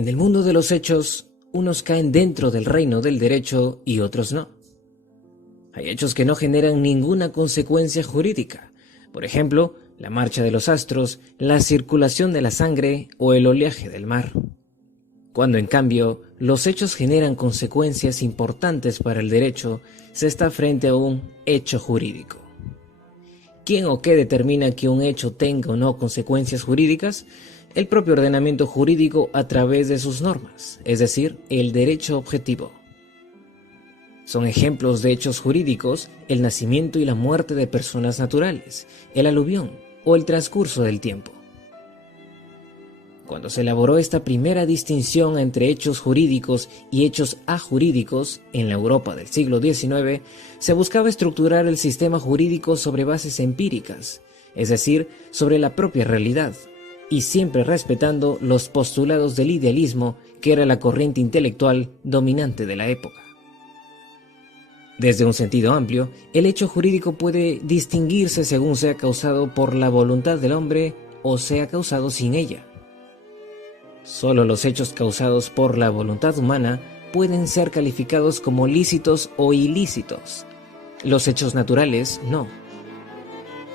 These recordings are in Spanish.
En el mundo de los hechos, unos caen dentro del reino del derecho y otros no. Hay hechos que no generan ninguna consecuencia jurídica. Por ejemplo, la marcha de los astros, la circulación de la sangre o el oleaje del mar. Cuando en cambio los hechos generan consecuencias importantes para el derecho, se está frente a un hecho jurídico. ¿Quién o qué determina que un hecho tenga o no consecuencias jurídicas? El propio ordenamiento jurídico a través de sus normas, es decir, el derecho objetivo. Son ejemplos de hechos jurídicos el nacimiento y la muerte de personas naturales, el aluvión o el transcurso del tiempo. Cuando se elaboró esta primera distinción entre hechos jurídicos y hechos ajurídicos en la Europa del siglo XIX, se buscaba estructurar el sistema jurídico sobre bases empíricas, es decir, sobre la propia realidad, y siempre respetando los postulados del idealismo, que era la corriente intelectual dominante de la época. Desde un sentido amplio, el hecho jurídico puede distinguirse según sea causado por la voluntad del hombre o sea causado sin ella. Solo los hechos causados por la voluntad humana pueden ser calificados como lícitos o ilícitos. Los hechos naturales no.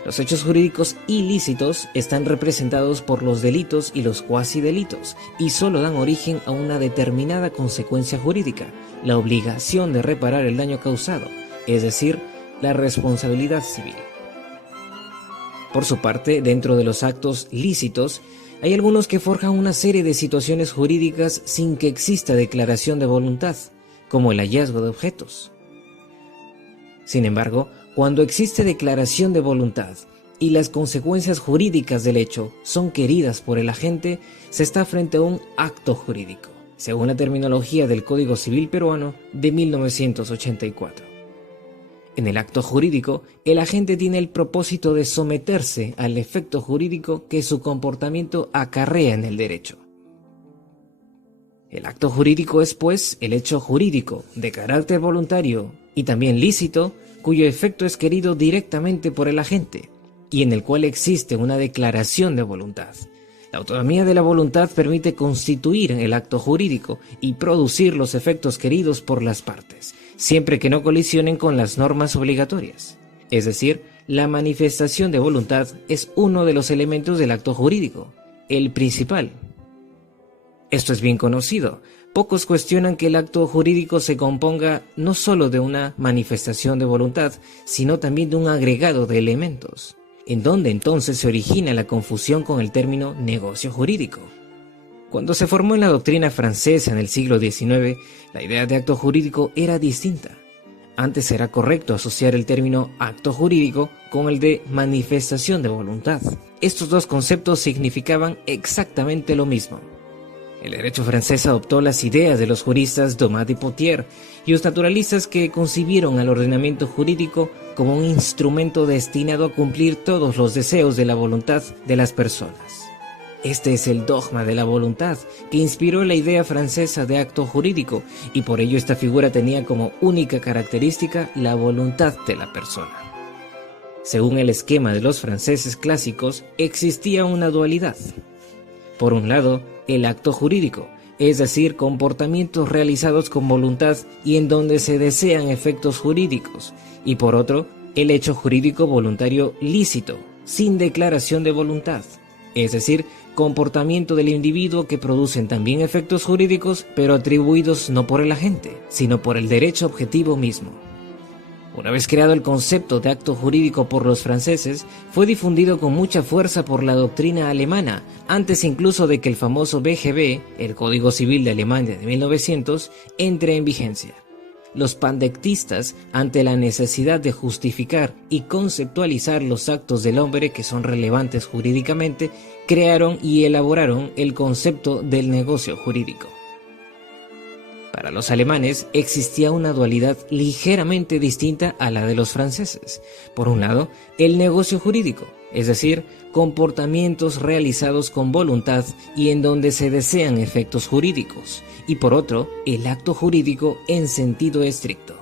Los hechos jurídicos ilícitos están representados por los delitos y los cuasidelitos y solo dan origen a una determinada consecuencia jurídica, la obligación de reparar el daño causado, es decir, la responsabilidad civil. Por su parte, dentro de los actos lícitos, hay algunos que forjan una serie de situaciones jurídicas sin que exista declaración de voluntad, como el hallazgo de objetos. Sin embargo, cuando existe declaración de voluntad y las consecuencias jurídicas del hecho son queridas por el agente, se está frente a un acto jurídico, según la terminología del Código Civil peruano de 1984. En el acto jurídico, el agente tiene el propósito de someterse al efecto jurídico que su comportamiento acarrea en el derecho. El acto jurídico es, pues, el hecho jurídico de carácter voluntario y también lícito, cuyo efecto es querido directamente por el agente y en el cual existe una declaración de voluntad. La autonomía de la voluntad permite constituir el acto jurídico y producir los efectos queridos por las partes, siempre que no colisionen con las normas obligatorias. Es decir, la manifestación de voluntad es uno de los elementos del acto jurídico, el principal. Esto es bien conocido. Pocos cuestionan que el acto jurídico se componga no solo de una manifestación de voluntad, sino también de un agregado de elementos, en donde entonces se origina la confusión con el término negocio jurídico. Cuando se formó en la doctrina francesa en el siglo XIX, la idea de acto jurídico era distinta. Antes era correcto asociar el término acto jurídico con el de manifestación de voluntad. Estos dos conceptos significaban exactamente lo mismo. El derecho francés adoptó las ideas de los juristas Thomas de Poitiers y los naturalistas que concibieron al ordenamiento jurídico como un instrumento destinado a cumplir todos los deseos de la voluntad de las personas. Este es el dogma de la voluntad que inspiró la idea francesa de acto jurídico y por ello esta figura tenía como única característica la voluntad de la persona. Según el esquema de los franceses clásicos, existía una dualidad. Por un lado, el acto jurídico, es decir, comportamientos realizados con voluntad y en donde se desean efectos jurídicos, y por otro, el hecho jurídico voluntario lícito, sin declaración de voluntad, es decir, comportamiento del individuo que producen también efectos jurídicos, pero atribuidos no por el agente, sino por el derecho objetivo mismo. Una vez creado el concepto de acto jurídico por los franceses, fue difundido con mucha fuerza por la doctrina alemana, antes incluso de que el famoso BGB, el Código Civil de Alemania de 1900, entre en vigencia. Los pandectistas, ante la necesidad de justificar y conceptualizar los actos del hombre que son relevantes jurídicamente, crearon y elaboraron el concepto del negocio jurídico. Para los alemanes existía una dualidad ligeramente distinta a la de los franceses. Por un lado, el negocio jurídico, es decir, comportamientos realizados con voluntad y en donde se desean efectos jurídicos, y por otro, el acto jurídico en sentido estricto.